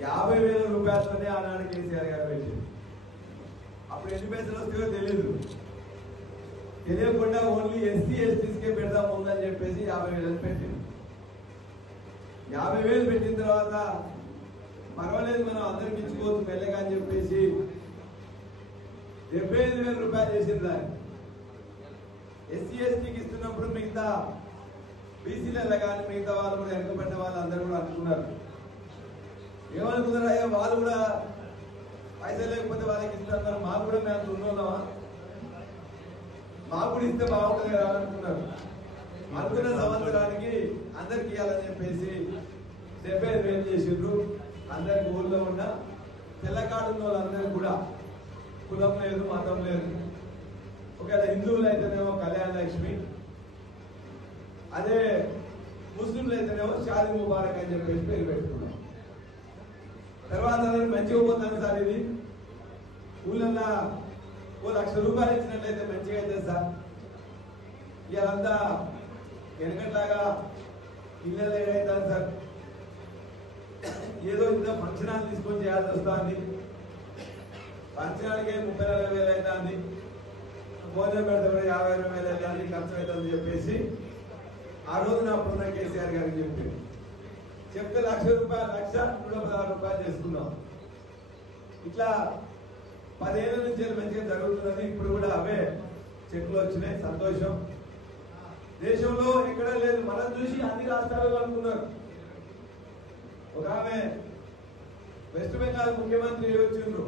యాభై వేల రూపాయలతోనే ఆనాడు కేసీఆర్ గారు పెట్టింది అప్పుడు ఎన్ని పైసలు వస్తాయో తెలియదు తెలియకుండా ఓన్లీ ఎస్సీ ఎస్టీస్కే పెడదాం ఉందని చెప్పేసి యాభై వేలు పెట్టింది యాభై వేలు పెట్టిన తర్వాత పర్వాలేదు మనం అందరికి ఇచ్చుకోవచ్చు మెల్లగా అని చెప్పేసి డెబ్బై ఐదు వేల రూపాయలు చేసింది దాన్ని. ఎస్సీ ఎస్టీకి ఇస్తున్నప్పుడు మిగతా బీసీలలో కానీ మిగతా వాళ్ళు కూడా వెనకబడిన వాళ్ళు అందరూ ఏమనుకున్నారా వాళ్ళు కూడా పైసలు లేకపోతే వాళ్ళకి ఇస్తున్నారు మాకు కూడా మేము అంత ఉన్నామా మాకు కూడా ఇస్తే బాగుంటుంది కదా అనుకున్నారు అనుకున్న సంవత్సరానికి అందరికి ఇవ్వాలని చెప్పేసి డెబ్బై ఐదు వేలు చేసిండ్రు. అందరికి ఊళ్ళో ఉన్న తెల్లకాడు ఉన్న కూడా కులం లేదు మతం లేదు. ఒకవేళ హిందువులు అయితేనేమో కళ్యాణ లక్ష్మి. అదే ముస్లింలు అయితేనేమో షాది ముబారక్ అని చెప్పేసి పేరు పెట్టుకున్నాం. తర్వాత నేను మంచిగా పోతాను సార్ ఇది. ఊళ్ళల్లో ఓ లక్ష రూపాయలు ఇచ్చినట్లయితే మంచిగా అయితే సార్. ఇదంతా వెనకట్లాగా ఇళ్ళలో ఏదైతుంది సార్. ఏదో ఇంత ఫంక్షనాలు తీసుకొని చేయాల్సి వస్తుంది. ఫంక్షనాలకే ముప్పై నలభై వేలు అవుతుంది. భోజనం పెడితే యాభై అరవై వేలు అవుతుంది ఖర్చు అవుతుంది చెప్పేసి ఆ రోజు నా అప్పుడున్న కేసీఆర్ గారికి చెప్పి చెప్తే లక్ష రూపాయలు లక్ష నూట పదహారు రూపాయలు చేసుకున్నాం. ఇట్లా పదిహేను నుంచి మంచిగా జరుగుతుందని ఇప్పుడు కూడా అవే చెట్లు వచ్చినాయి సంతోషం. దేశంలో ఎక్కడ లేదు మనం చూసి అన్ని రాష్ట్రాలలో అనుకున్నారు ఒక ఆమె వెస్ట్ బెంగాల్ ముఖ్యమంత్రి వచ్చిండ్రు.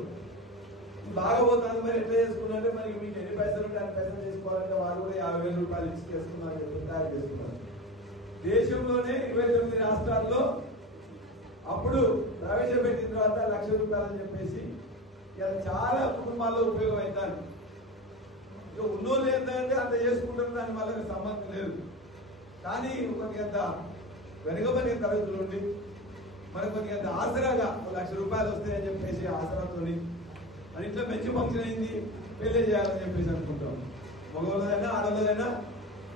బాగా పోతుంది మరి ఎట్లా చేసుకున్నారంటే మరి మీకు ఎన్ని పైసలు ఉంటే అన్ని పైసలు చేసుకోవాలంటే వాళ్ళు కూడా యాభై వేల రూపాయలు ఇచ్చి చేసుకున్నారు తయారు చేసుకున్నారు. దేశంలోనే ఇరవై తొమ్మిది రాష్ట్రాల్లో అప్పుడు ప్రవేశపెట్టిన తర్వాత లక్ష రూపాయలు అని చెప్పేసి ఇలా చాలా కుటుంబాల్లో ఉపయోగం అవుతాను ఇక ఉన్నోళ్ళు ఏంటంటే అంత చేసుకుంటారు దాని వల్ల సంబంధం లేదు. కానీ మనకి ఎంత వెనుకబడిన తరగతులు ఉండి మనకు మనకి ఆసరాగా ఒక లక్ష రూపాయలు వస్తాయని చెప్పేసి ఆసరాతోని మన ఇంట్లో మంచి ఫంక్షన్ అయింది పెళ్ళి చేయాలని చెప్పేసి అనుకుంటాం. మగవాళ్ళదైనా ఆడవాళ్ళదైనా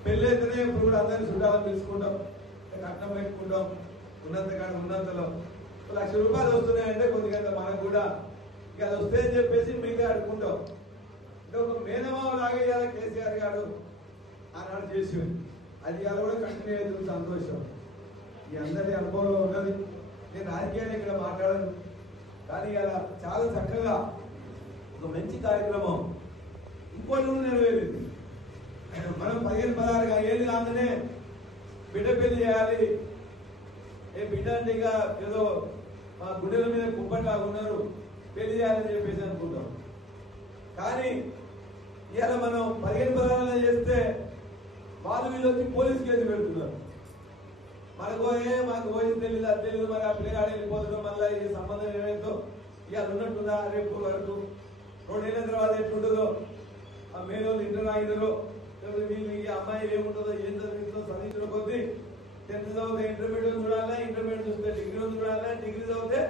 పెళ్ళైతేనే ఇప్పుడు కూడా అందరినీ చుట్టాలని పిలుచుకుంటాం కట్నం పెట్టుకుంటాం. ఉన్నంత కాడ ఉన్నంతలో ఒక లక్ష రూపాయలు వస్తున్నాయంటే కొద్దిగా మనకు కూడా. ఇక అది వస్తాయని చెప్పేసి మిగతా అడుకుంటాం అంటే ఒక మేనమావ లాగేయాల కేసీఆర్ గారు ఆనాడు చేసి అది ఇవాళ కూడా కంటిన్యూ అవుతుంది సంతోషం. ఈ అందరి అనుభవంలో ఉన్నది. నేను రాజకీయాలు ఇక్కడ మాట్లాడను. కానీ ఇలా చాలా చక్కగా ఒక మంచి కార్యక్రమం. ఇంకోటి కూడా నెరవేరింది. మనం పదిహేను పదహారు ఏది కాదనే బిడ్డ పెళ్ళి చేయాలి. ఏ బిడ్డ అంటే ఇక ఏదో మా గుడ్డల మీద కుప్పట్లా ఉన్నారు. పెళ్ళి చేయాలని చెప్పేసి అనుకుంటాం. కానీ ఇవాళ మనం పదిహేను పదహారు చేస్తే వాళ్ళు వీళ్ళు వచ్చి పోలీస్ కేసు పెడుతున్నారు. మనకు ఏ మాకు పోయి తెలియదు అది తెలియదు మరి ఆ పిల్లగాడు వెళ్ళిపోతున్నాం మళ్ళీ ఈ సంబంధం ఏమైందో ఇవాళ ఉన్నట్టుందా రేపు వరకు. రెండేళ్ళ తర్వాత ఎట్లుంటుందో ఆ మేలో ఇంటర్ ఆగినారో లేకపోతే వీళ్ళు ఈ అమ్మాయి ఏముంటుందో ఏం చదివిందో చదివించిన కొద్దీ టెన్త్ చదివితే ఇంటర్మీడియట్ చూడాలా ఇంటర్మీడియట్ చూస్తే డిగ్రీ చూడాలా డిగ్రీ చదివితే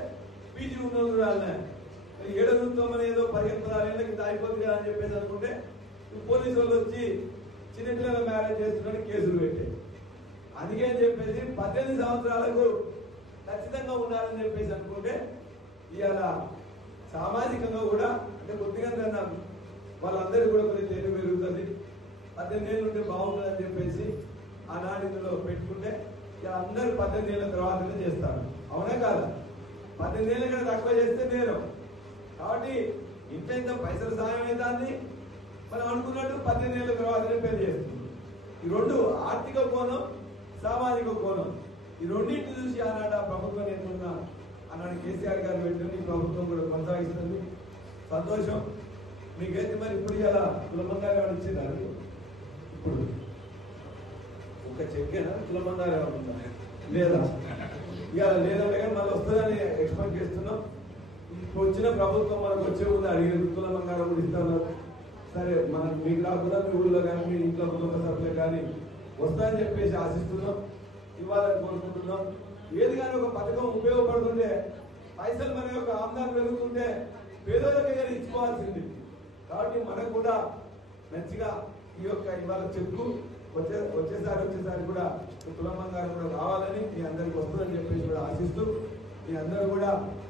పీజీ ఉన్నది చూడాలా మరి ఏడు చూస్తామని ఏదో పదిహేను పదహారు ఏళ్ళ కింద అయిపోతుంది కదా అని చెప్పేసి అనుకుంటే పోలీసు వాళ్ళు వచ్చి చిన్నపిల్లల మ్యారేజ్ చేస్తున్నాడు కేసులు పెట్టాయి అందుకే చెప్పేసి పద్దెనిమిది సంవత్సరాలకు ఖచ్చితంగా ఉండాలని చెప్పేసి అనుకుంటే ఇవాళ సామాజికంగా కూడా అంటే కొద్దిగా వాళ్ళందరికీ కూడా కొద్దిగా తెలివి పెరుగుతుంది. పద్దెనిమిది ఏళ్ళు ఉంటే బాగుంటుందని చెప్పేసి ఆనాడు ఇందులో పెట్టుకుంటే ఇక అందరూ పద్దెనిమిది ఏళ్ళ తర్వాతనే చేస్తారు. అవునా కాదా? పద్దెనిమిది ఏళ్ళ కన్నా తక్కువ చేస్తే నేరం. కాబట్టి ఇంట్లో ఇంత పైసలు సాయం అవుతుంది. మనం అనుకున్నట్టు పద్దెనిమిది ఏళ్ళ తర్వాతనే పెళ్ళి చేస్తుంది. ఈ రెండు ఆర్థిక కోణం సామాజిక కోణం. ఈ రెండింటిని చూసి ఆనాడు ఆ ప్రభుత్వం నేర్చుకున్న ఆనాడు కేసీఆర్ గారు పెట్టిన ఈ ప్రభుత్వం కూడా కొనసాగిస్తుంది. సంతోషం. మీకైతే మరి ఇప్పుడు ఇలా కులమంగా వచ్చిందండి ఇప్పుడు ఒక చెక్కేనా? కులమంగా ఉందా? లేదా? ఇవాళ లేదంటే మళ్ళీ వస్తుందని ఎక్స్పెక్ట్ చేస్తున్నాం. వచ్చిన ప్రభుత్వం మనకు వచ్చే ముందు అడిగిన కుల బంగారం కూడా ఇస్తున్నారు సరే మనం మీకు రాకుండా మీ ఊళ్ళో కానీ మీ ఇంట్లో కుటుంబ సభ్యులు కానీ వస్తాయని చెప్పేసి ఆశిస్తున్నాం ఇవ్వాలని కోరుకుంటున్నాం. ఏది కానీ ఒక పథకం ఉపయోగపడుతుంటే పైసలు మన యొక్క ఆమ్దాన్ని పెరుగుతుంటే పేదోళ్ళకి కానీ ఇచ్చుకోవాల్సింది. కాబట్టి మనకు కూడా మంచిగా ఈ యొక్క ఇవాళ చెప్పు. వచ్చే వచ్చేసారి వచ్చేసారి కూడా కులమ్మ గారు కూడా రావాలని మీ అందరికి వస్తుందని చెప్పేసి కూడా ఆశిస్తూ మీ అందరూ కూడా